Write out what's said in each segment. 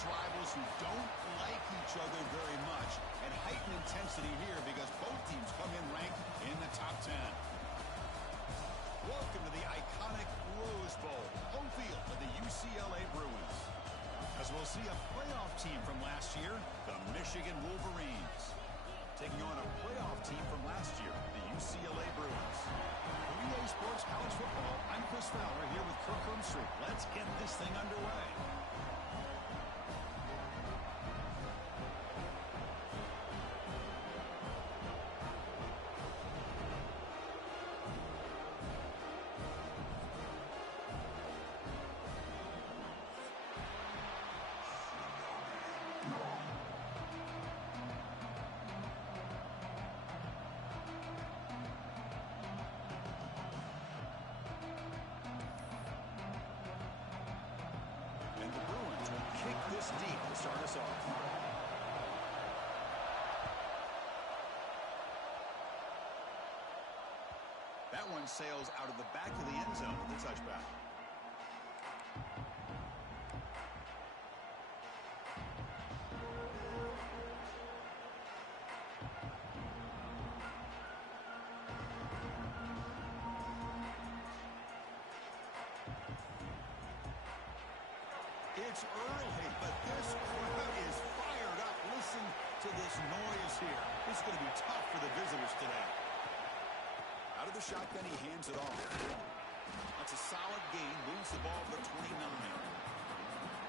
conference rivals who don't like each other very much, and heightened intensity here because both teams come in ranked in the top 10. Welcome to the iconic Rose Bowl, home field for the UCLA Bruins. As we'll see a playoff team from last year, the Michigan Wolverines, taking on a playoff team from last year, the UCLA Bruins. For EA Sports College Football, I'm Chris Fowler here with Kirk Herbstreit. Let's get this thing underway. Deep to start us off. That one sails out of the back of the end zone with the touchback. It's early, but this crowd is fired up. Listen to this noise here. This is going to be tough for the visitors today. Out of the shotgun, he hands it off. That's a solid gain. Moves the ball to the 29.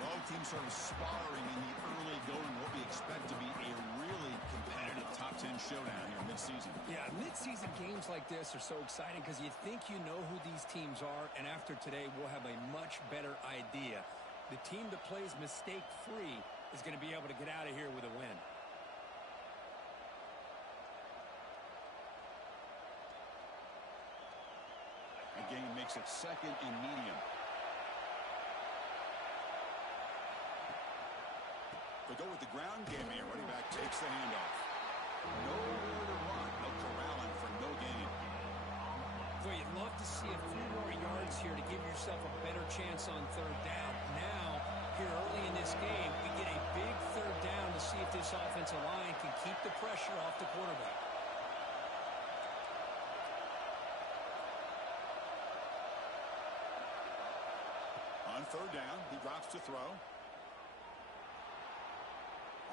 Both teams sort of sparring in the early going. What we expect to be a really competitive top 10 showdown here mid-season. Yeah, mid-season games like this are so exciting because you think you know who these teams are, and after today, we'll have a much better idea. The team that plays mistake-free is going to be able to get out of here with a win. Again, makes it second and medium. They go with the ground game here. Running back takes the handoff. Nowhere to run. No corralling for no gain. Well, you'd love to see a few more yards here to give yourself a better chance on third down. Now, here early in this game, we get a big third down to see if this offensive line can keep the pressure off the quarterback. On third down, he drops to throw.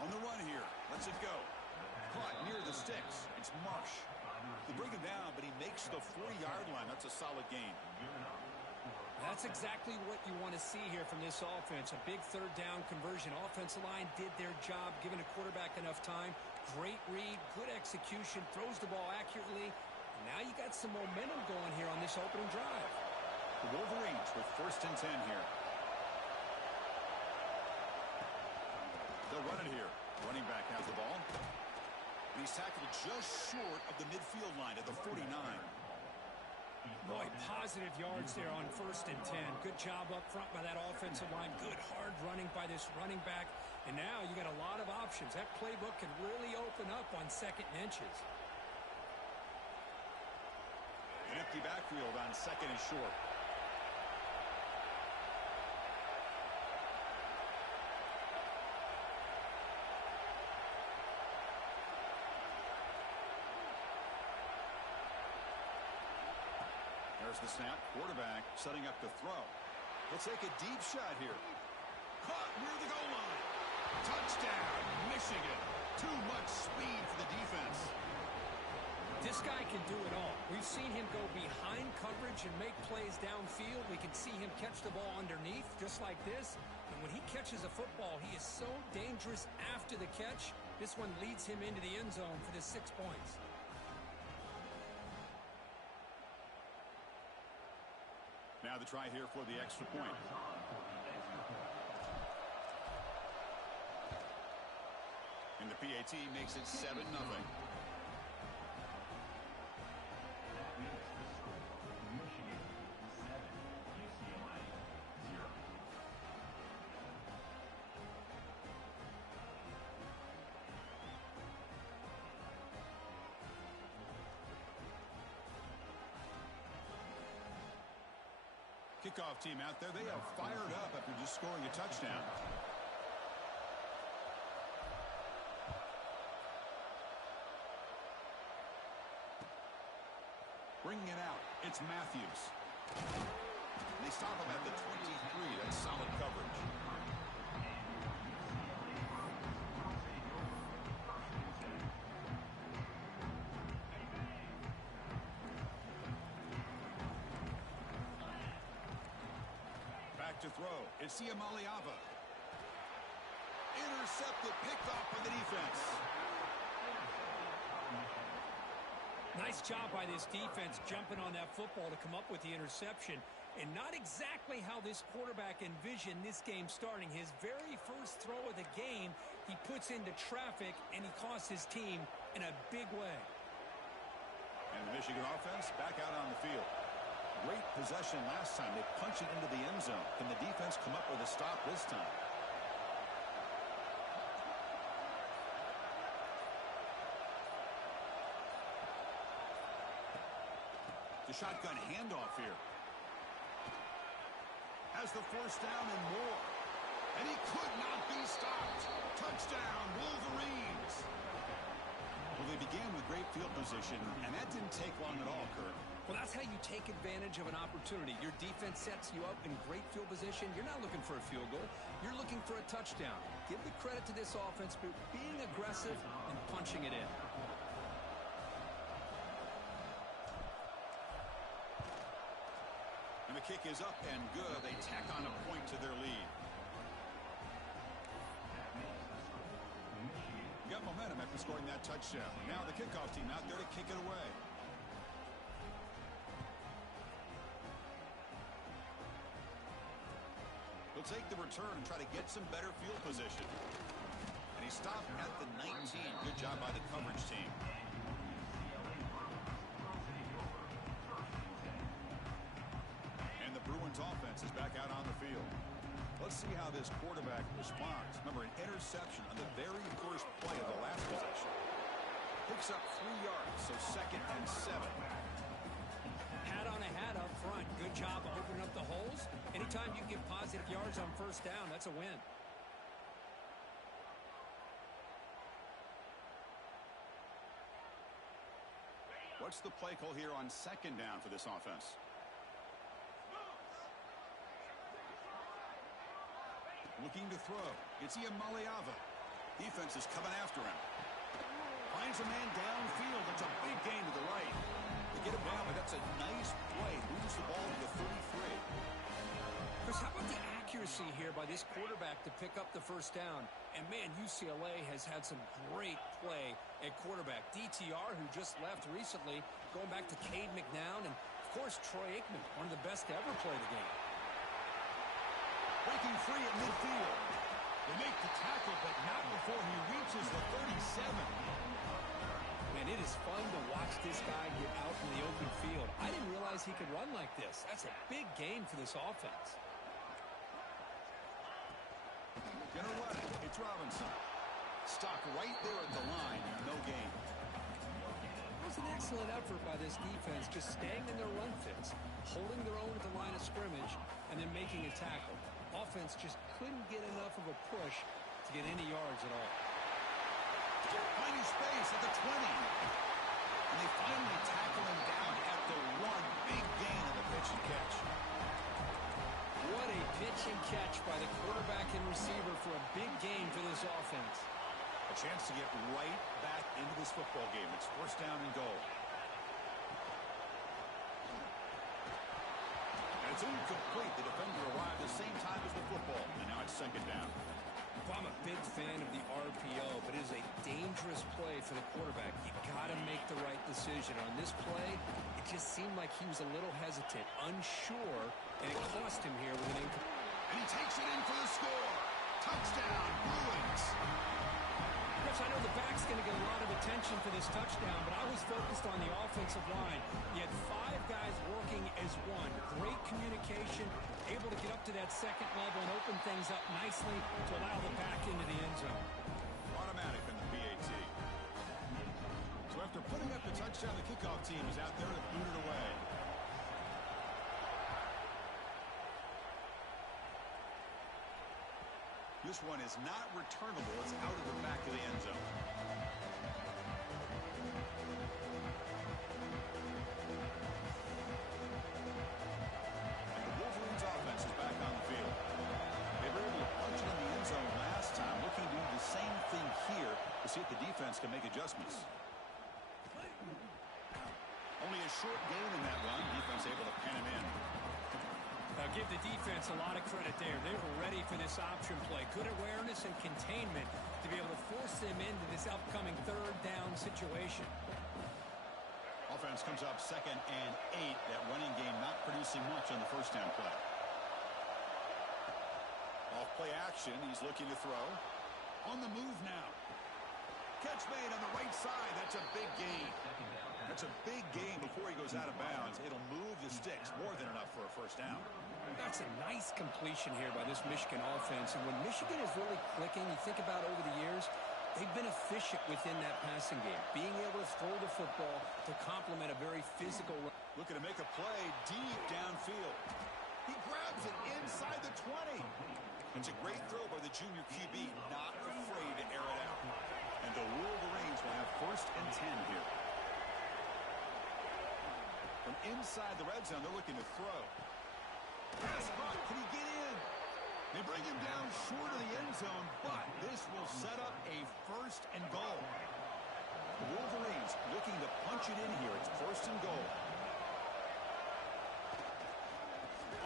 On the run here, lets it go. Caught near the sticks. It's Marsh. They bring him down, but he makes the 40-yard line. That's a solid gain. That's exactly what you want to see here from this offense. A big third down conversion. Offensive line did their job, giving a quarterback enough time. Great read, good execution, throws the ball accurately. And now you got some momentum going here on this opening drive. The Wolverines with 1st and 10 here. They'll run it here. Running back has the ball. And he's tackled just short of the midfield line at the 49. Boy, positive yards there on 1st and 10. Good job up front by that offensive line. Good hard running by this running back. And now you got a lot of options. That playbook can really open up on 2nd and inches. An empty backfield on 2nd and short. There's the snap. Quarterback setting up the throw. He'll take a deep shot here. Caught near the goal line. Touchdown, Michigan. Too much speed for the defense. This guy can do it all. We've seen him go behind coverage and make plays downfield. We can see him catch the ball underneath just like this. And when he catches a football, he is so dangerous after the catch. This one leads him into the end zone for the 6 points. Now the try here for the extra point. And the PAT makes it 7-0. Kickoff team out there, they have fired up after just scoring a touchdown. Bringing it out, it's Matthews. They stop him at the 23. That's solid coverage. Back to throw. It's Iamaleava. Intercepted, picked off by the defense. Nice job by this defense jumping on that football to come up with the interception. And not exactly how this quarterback envisioned this game starting. His very first throw of the game, he puts into traffic, and he costs his team in a big way. And the Michigan offense back out on the field. Great possession last time. They punched it into the end zone. Can the defense come up with a stop this time? The shotgun handoff here. Has the first down and more. And he could not be stopped. Touchdown, Wolverines. Well, they began with great field position, and that didn't take long at all, Kirk. Well, that's how you take advantage of an opportunity. Your defense sets you up in great field position. You're not looking for a field goal. You're looking for a touchdown. Give the credit to this offense for being aggressive and punching it in. And the kick is up and good. They tack on a point to their lead. Got momentum after scoring that touchdown. Now the kickoff team out there to kick it away. He'll take the return and try to get some better field position. And he stopped at the 19. Good job by the coverage team. Bruins offense is back out on the field. Let's see how this quarterback responds. Remember, an interception on the very first play of the last possession. Picks up 3 yards, so 2nd and 7. Hat on a hat up front. Good job of opening up the holes. Anytime you can get positive yards on first down, that's a win. What's the play call here on 2nd down for this offense? Looking to throw. It's Iamaleava. Defense is coming after him. Finds a man downfield. It's a big gain to the right. They get him down, but that's a nice play. Moves the ball to the 33. Chris, how about the accuracy here by this quarterback to pick up the first down? And, man, UCLA has had some great play at quarterback. DTR, who just left recently, going back to Cade McNown, and, of course, Troy Aikman, one of the best to ever play the game. Breaking free at midfield. They make the tackle, but not before he reaches the 37. Man, it is fun to watch this guy get out in the open field. I didn't realize he could run like this. That's a big gain for this offense. Gonna run it. It's Robinson. Stopped right there at the line. No gain. It was an excellent effort by this defense, just staying in their run fits, holding their own at the line of scrimmage, and then making a tackle. Offense just couldn't get enough of a push to get any yards at all. Finding space at the 20. And they finally tackle him down at the 1. Big gain on the pitch and catch. What a pitch and catch by the quarterback and receiver for a big gain for this offense. A chance to get right back into this football game. It's first down and goal. It's incomplete. The defender arrived at the same time as the football. And now it's 2nd down. Well, I'm a big fan of the RPO, but it is a dangerous play for the quarterback. You got to make the right decision. On this play, it just seemed like he was a little hesitant, unsure, and it cost him here with an incomplete. And he takes it in for the score. Touchdown, Bruins. Rich, I know the back's going to get a lot of attention for this touchdown, but I was focused on the offensive line. You had 5 guys working as one. Great communication, able to get up to that 2nd level and open things up nicely to allow the back into the end zone. Automatic in the PAT. So after putting up the touchdown, the kickoff team is out there to boot it away. This one is not returnable. It's out of the back of the end zone. the defense can make adjustments. Only a short gain in that run. Defense able to pen him in. I'll give the defense a lot of credit there. They were ready for this option play. Good awareness and containment to be able to force them into this upcoming third down situation. Offense comes up 2nd and 8. That running game not producing much on the first down play. Off play action. He's looking to throw. On the move now. Catch made on the right side. That's a big gain. That's a big gain before he goes out of bounds. It'll move the sticks. More than enough for a first down. That's a nice completion here by this Michigan offense. And when Michigan is really clicking, you think about over the years, they've been efficient within that passing game. Being able to throw the football to complement a very physical run. Looking to make a play deep downfield. He grabs it inside the 20. It's a great throw by the junior QB. Not afraid to air it out. And the Wolverines will have 1st and 10 here. From inside the red zone, they're looking to throw. Pass caught. Can he get in? They bring him down short of the end zone, but this will set up a 1st and goal. The Wolverines looking to punch it in here. It's 1st and goal.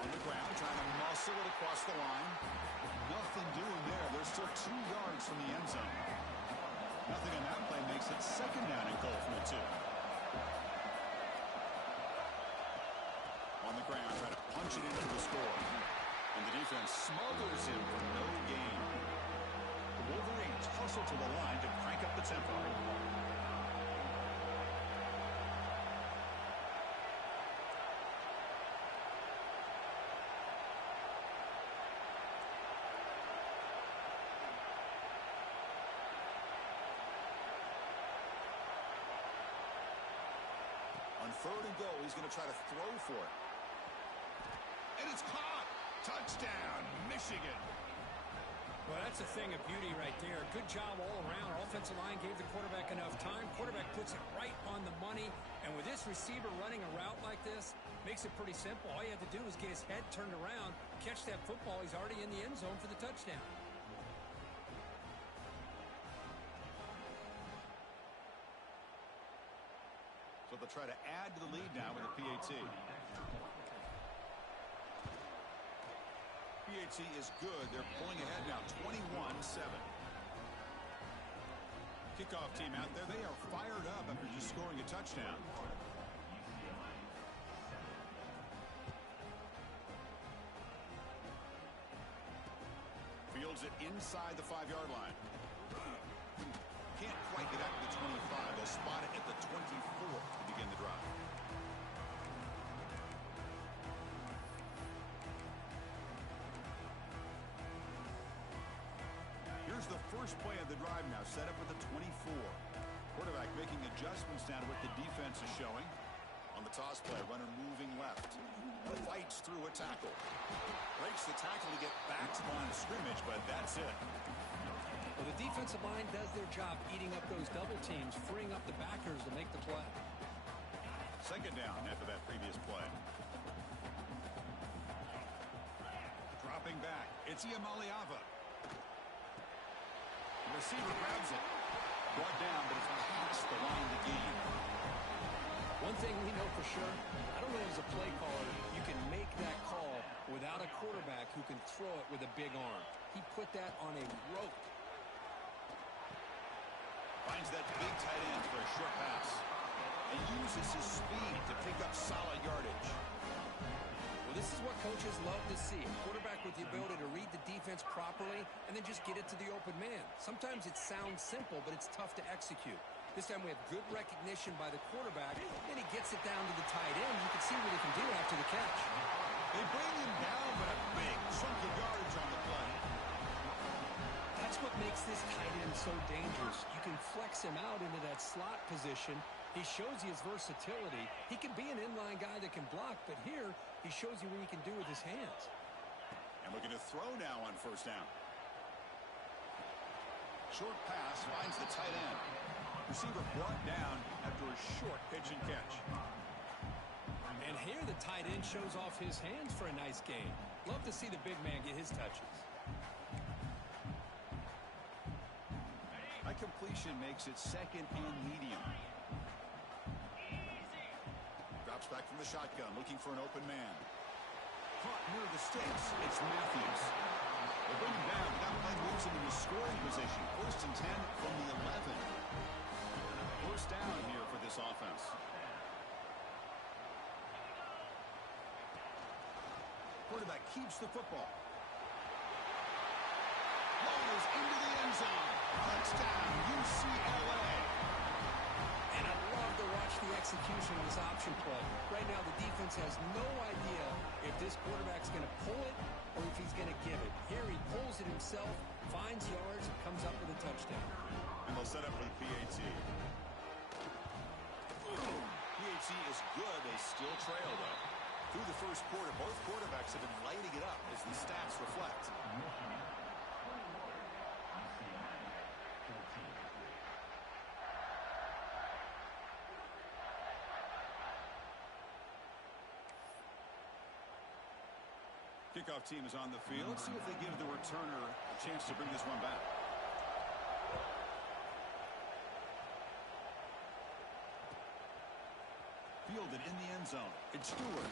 On the ground, trying to muscle it across the line. Nothing doing there. They're still 2 yards from the end zone. Nothing on that play makes it 2nd down and goal from the 2. On the ground, trying to punch it into the score. And the defense smothers him for no gain. The Wolverines hustle to the line to crank up the tempo. On 3rd and goal, he's going to try to throw for it. And it's caught. Touchdown, Michigan. Well, that's a thing of beauty right there. Good job all around. Offensive line gave the quarterback enough time. Quarterback puts it right on the money. And with this receiver running a route like this, makes it pretty simple. All you have to do is get his head turned around, catch that football. He's already in the end zone for the touchdown. So they'll try to add to the lead now with a PAT. PAT is good. They're pulling ahead now, 21-7. Kickoff team out there. They are fired up after just scoring a touchdown. Fields it inside the 5-yard line. Can't quite get out to the 25. They'll spot it at the 24 to begin the drive. Here's the first play of the drive now, set up with the 24. Quarterback making adjustments now to what the defense is showing. On the toss play, runner moving left. Fights through a tackle. Breaks the tackle to get back to the line of scrimmage, but that's it. Well, the defensive line does their job eating up those double teams, freeing up the backers to make the play. 2nd down after that previous play. Dropping back. It's Iamaleava. The receiver grabs it. Brought down, but it's past the line of the game. One thing we know for sure, I don't know as a play caller, you can make that call without a quarterback who can throw it with a big arm. He put that on a rope. Finds that big tight end for a short pass. And uses his speed to pick up solid yardage. Well, this is what coaches love to see. A quarterback with the ability to read the defense properly and then just get it to the open man. Sometimes it sounds simple, but it's tough to execute. This time we have good recognition by the quarterback, and he gets it down to the tight end. You can see what he can do after the catch. They bring him down, but a big chunk of yardage on the play. That's what makes this tight end so dangerous. You can flex him out into that slot position. He shows you his versatility. He can be an inline guy that can block, but here he shows you what he can do with his hands. And looking to throw now on 1st down. Short pass finds the tight end. Receiver brought down after a short pitch and catch. And here the tight end shows off his hands for a nice gain. Love to see the big man get his touches. I complete completion makes it second and medium. Drops back from the shotgun, looking for an open man. Caught near the sticks. It's Matthews. They bring him down. That play moves him into scoring position. 1st and 10 from the 11. First down here for this offense. Quarterback keeps the football. Ball is into the end zone. Touchdown, UCLA. And I love to watch the execution of this option play. Right now, the defense has no idea if this quarterback's going to pull it or if he's going to give it. Here he pulls it himself, finds yards, and comes up with a touchdown. And they'll set up with PAT. PAT is good. They still trail, though. Through the first quarter, both quarterbacks have been lighting it up as the stats reflect. Kickoff team is on the field. Let's see if they give the returner a chance to bring this one back. Fielded in the end zone. It's Stewart.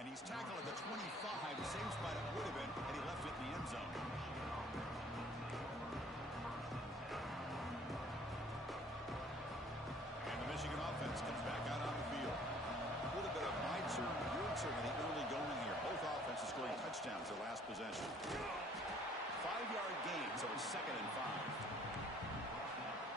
And he's tackled at the 25. The same spot it would have been had he left it in the end zone. And the Michigan offense comes back out on the field. A little bit of my turn, your turn in the early going here. Both offenses scoring touchdowns their last possession. 5-yard gain, so it's 2nd and 5.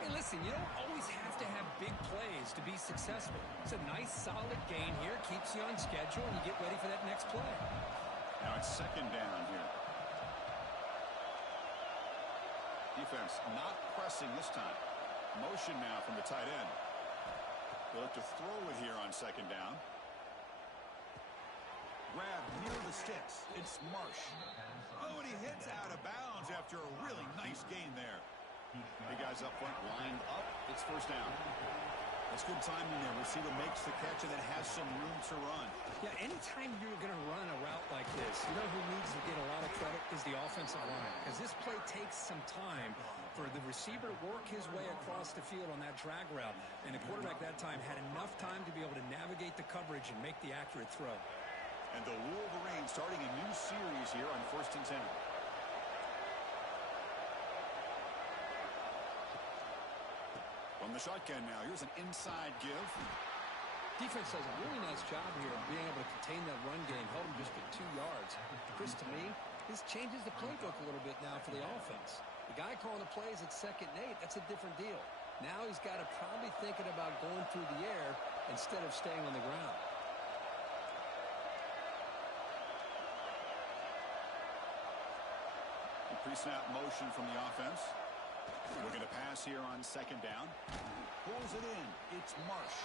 Hey, listen, you don't always have to have big plays to be successful. It's a nice, solid gain here. Keeps you on schedule, and you get ready for that next play. Now it's 2nd down here. Defense not pressing this time. Motion now from the tight end. They'll have to throw it here on 2nd down. Grab near the sticks. It's Marsh. Oh, and he hits out of bounds after a really nice gain there. Hey, guys up front, lined up. It's 1st down. That's good timing there. Receiver makes the catch and then has some room to run. Yeah, anytime you're going to run a route like this, you know who needs to get a lot of credit is the offensive line. Because this play takes some time for the receiver to work his way across the field on that drag route. And the quarterback that time had enough time to be able to navigate the coverage and make the accurate throw. And the Wolverines starting a new series here on 1st and 10. From the shotgun now, here's an inside give. Defense does a really nice job here of being able to contain that run game, held him just at 2 yards. Chris, to me, this changes the playbook a little bit now for the offense. The guy calling the plays at 2nd and 8, that's a different deal. Now he's got to probably thinking about going through the air instead of staying on the ground. The pre-snap motion from the offense. Looking to pass here on 2nd down. Pulls it in. It's Marsh.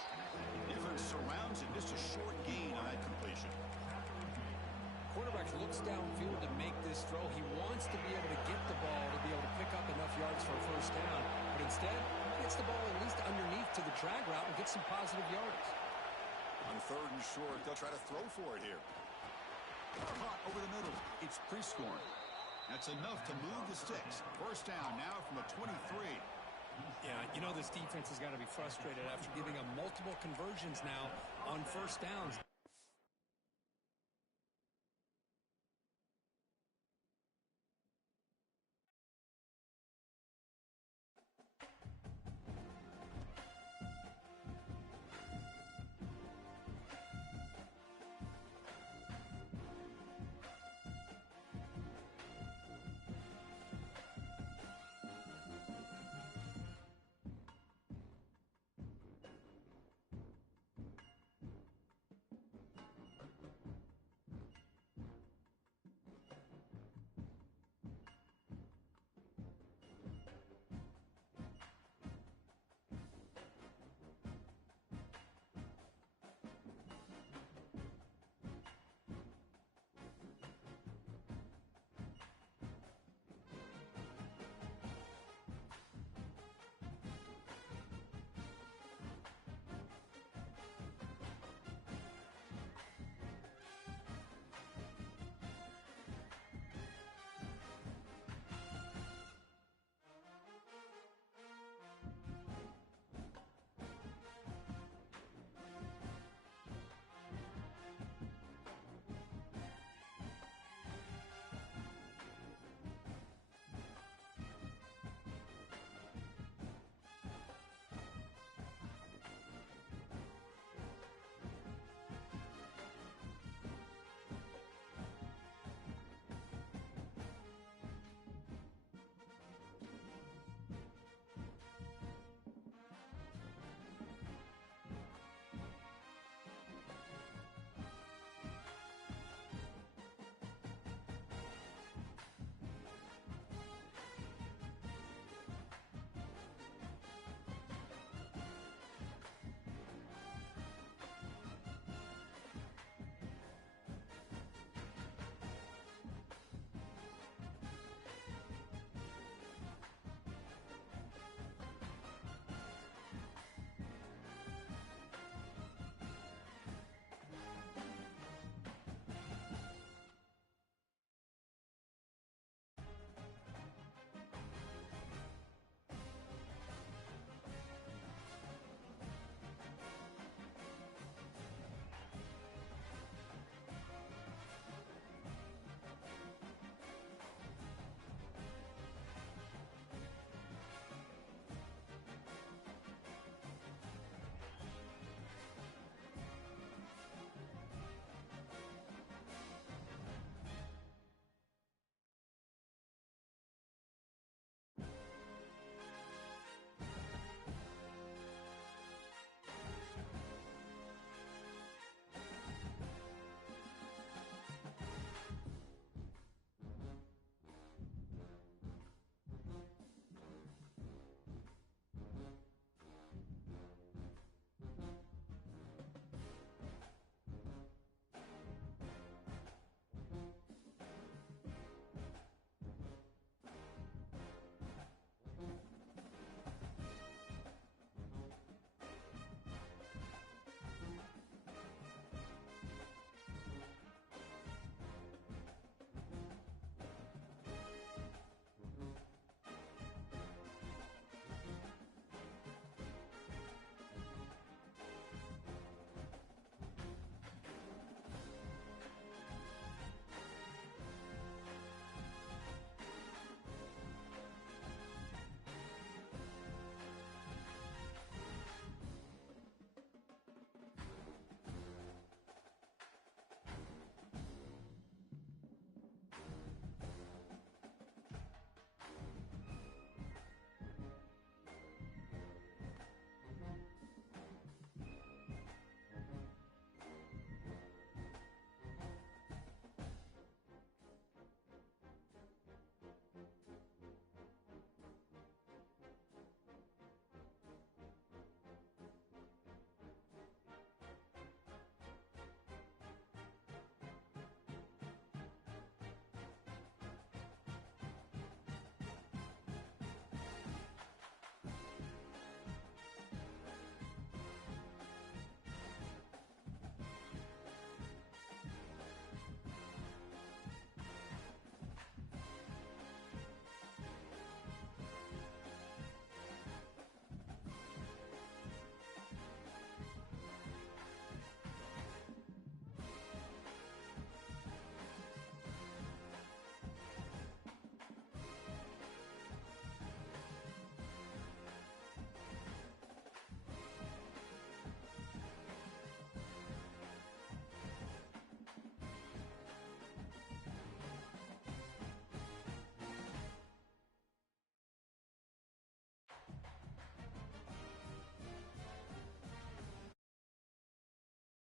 Different surrounds him. Just a short gain on that completion. Quarterback looks downfield to make this throw. He wants to be able to get the ball to be able to pick up enough yards for a 1st down. But instead, he gets the ball at least underneath to the drag route and gets some positive yards. On 3rd and short, they'll try to throw for it here. Caught over the middle. It's Prescorn. That's enough to move the sticks. 1st down now from the 23. Yeah, you know this defense has got to be frustrated after giving up multiple conversions now on 1st downs.